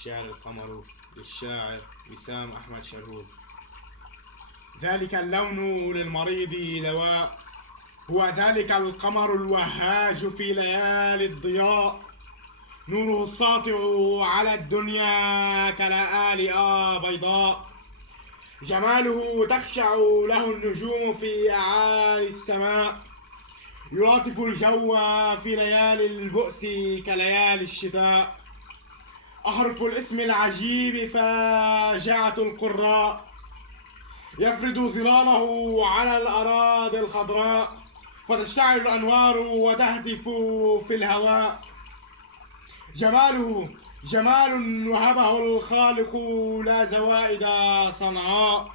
الشعر القمر للشاعر وسام أحمد شرهور. ذلك اللون للمريض دواء، هو ذلك القمر الوهاج في ليالي الضياء، نوره الساطع على الدنيا كلآلئ بيضاء، جماله تخشع له النجوم في أعالي السماء، يلاطف الجو في ليالي البؤس كليالي الشتاء، أحرف الاسم العجيب فاجعة القراء، يفرد ظلاله على الأراضي الخضراء، فتشتعل الأنوار وتهتف في الهواء، جماله جمال وهبه الخالق لا زوائد صنعاء،